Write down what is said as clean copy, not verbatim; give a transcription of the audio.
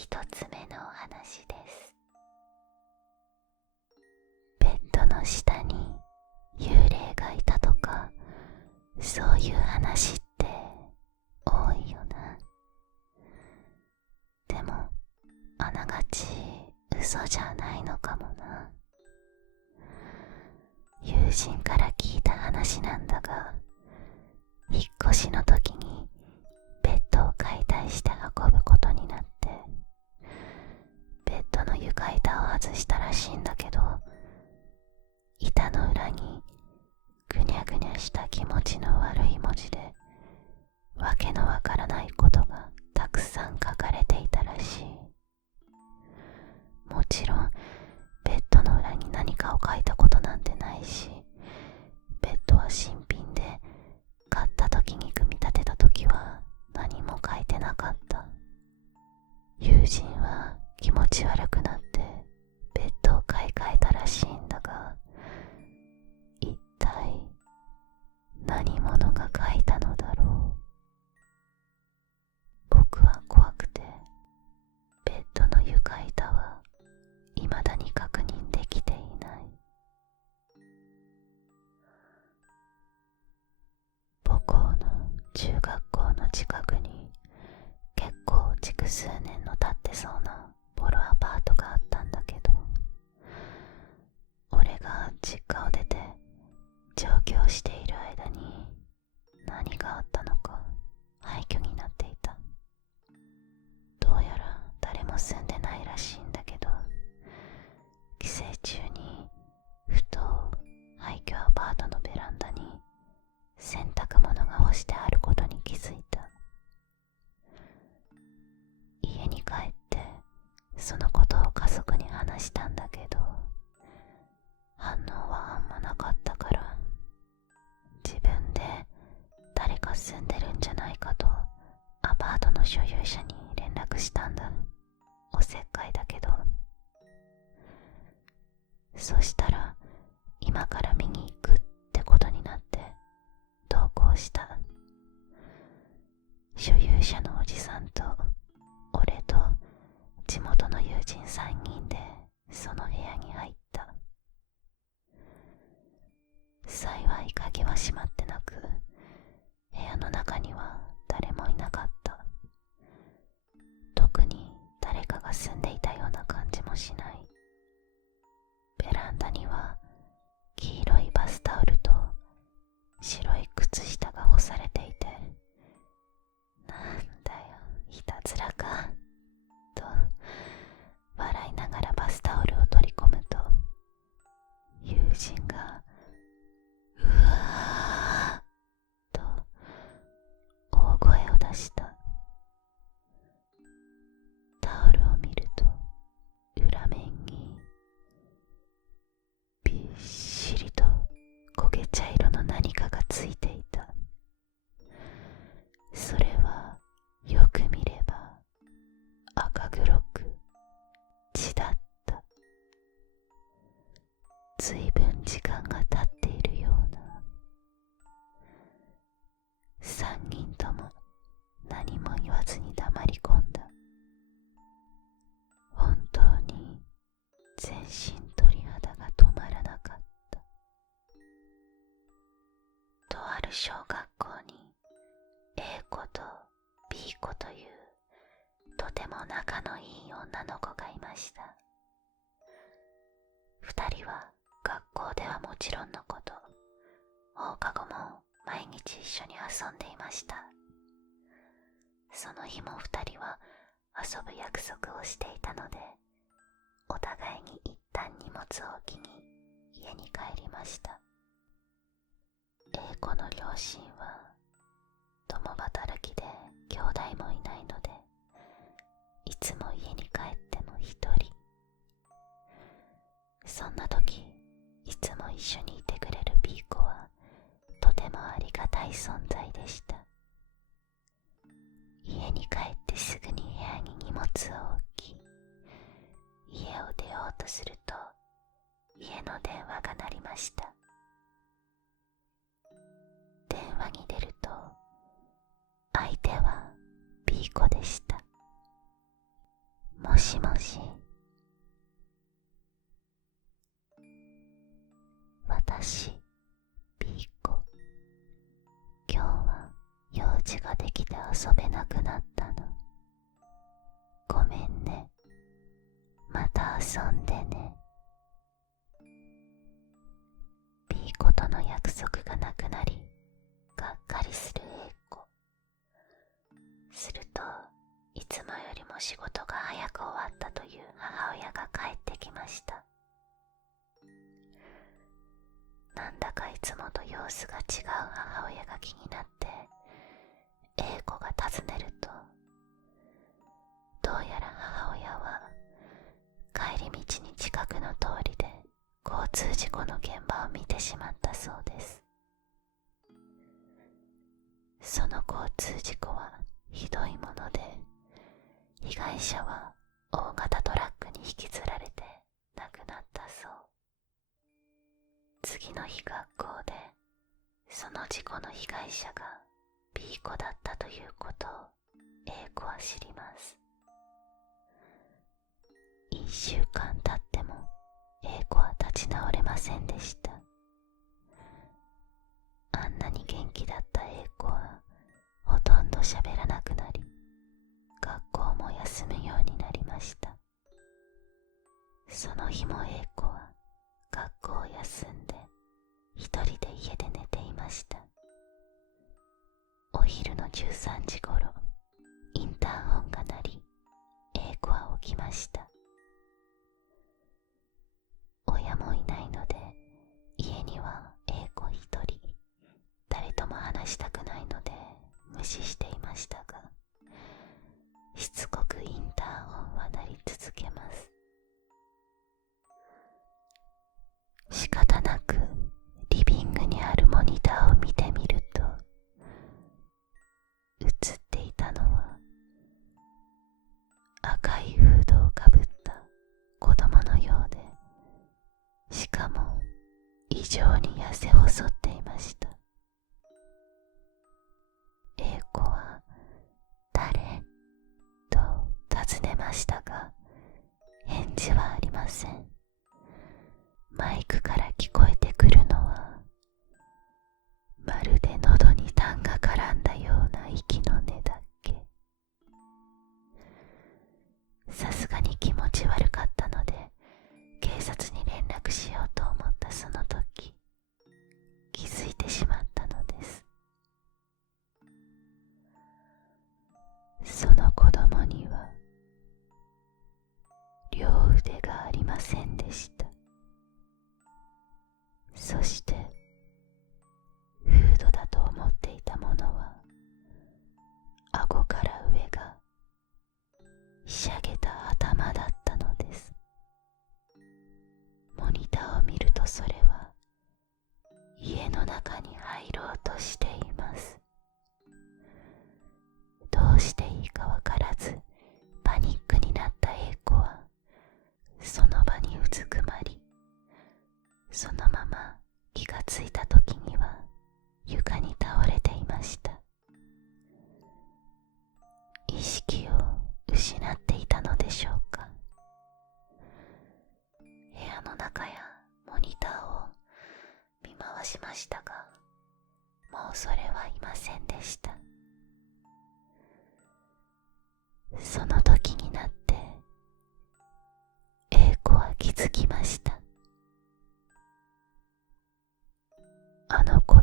一つ目のお話です。ベッドの下に幽霊がいたとか、そういう話って多いよな。でもあながち嘘じゃないのかもな。友人から聞いた話なんだが、引っ越しの時にベッドを解体して運ぶことになって、ベッドの床板を外したらしいんだけど、板の裏にぐにゃぐにゃした気持ちの悪い文字で、わけのわからないことがたくさん書かれていたらしい。もちろんベッドの裏に何かを書いたことなんてないし、ベッドは新品で買った時に組み立てた時は何も書いてなかった。友人は気持ち悪くなってベッドを買い替えたらしいんだが、一体何者が書いたのだろう。僕は怖くて、ベッドの床板は未だに確認できていない。母校の中学校の近くに結構築数年の経ってそうなボロアパートがあったんだけど、俺が実家を出て上京している間に何があったのか廃墟になっていた。どうやら誰も住んでないらしいんだけど、帰省中にふと廃墟アパートのベランダに洗濯物が干してあることに気づいた。家に帰ってそのことを家族に話したんだけど、反応はあんまなかったから、自分で誰か住んでるんじゃないかとアパートの所有者に連絡したんだ。おせっかいだけど。そしたら今から見に行くってことになって同行した。所有者のおじさんと俺と地元の友人3人でその部屋に入った。幸い鍵は閉まってなく、部屋の中には誰もいなかった。特に誰かが住んでいたような感じもしない。ベランダには黄色いバスタオルと白い靴下が干されていて、なんだよ、いたずらかと笑いながらバスタオルを取り込むと、友人がうわーと大声を出した。タオルを見ると裏面にびっしりと焦げ茶色の何かがついていた。それはよく見れば赤黒く血だった。ずいぶん時間が経っているような。3人とも何も言わずに黙り込んだ。本当に全身鳥肌が止まらなかった。とある小学校に A 子と B 子というとても仲のいい女の子がいました。2人は学校ではもちろんのこと、放課後も毎日一緒に遊んでいました。その日も2人は遊ぶ約束をしていたので、お互いに一旦荷物を置きに家に帰りました。A 子の両親は共働きで兄弟もいないので、いつも家に帰っても一人。そんな時、いつも一緒にいてくれる B 子はとてもありがたい存在でした。家に帰ってすぐに部屋に荷物を置き、家を出ようとすると家の電話が鳴りました。電話に出ると相手は B 子でした。しもし。私、ピーコ。今日は用事ができて遊べなくなったの。ごめんね。また遊んでね。ピーコとの約束がなくなり、がっかりするエイコ。すると、いつもよりも仕事が早く終わったという母親が帰ってきました。なんだかいつもと様子が違う母親が気になって、英子が尋ねると、どうやら母親は帰り道に近くの通りで交通事故の現場を見てしまったそうです。その交通事故はひどいもので、被害者は大型トラックに引きずられて亡くなったそう。次の日学校でその事故の被害者がピーコだったということを英子は知ります。1週間経っても英子は立ち直れませんでした。あんなに元気だった英子はほとんど喋らなくなり、学校も休むようになりました。その日も英子は学校を休んで一人で家で寝ていました。お昼の13時ごろ、インターホンが鳴り、英子は起きました。親もいないので、家には英子一人。誰とも話したくないので無視していましたが、しつこくインターホンは鳴り続けます。仕方なくリビングにあるモニターを見てみると、映っていたのは赤いフードをかぶった子供のようで、しかも異常に痩せ細っていました。英子は誰？と尋ねましたが、返事はありません。マイクから聞こえてくるのは、まるで喉に痰が絡んだような息の根だけ。さすがに気持ち悪かったので、警察に連絡しようと思ったその時、気づいてしまったのです。その子供には両腕がありませんでした。そしてフードだと思っていたものは、顎から上がひしゃげた頭だったのです。モニターを見ると、それは家の中に入ろうとしています。どうしていいかわからずパニックになった英子はその場にうずくまり、そのまま気がついた時には床に倒れていました。意識を失っていたのでしょうか。部屋の中やモニターを見回しましたが、もうそれはいませんでした。その時になって英子は気づきました。あの子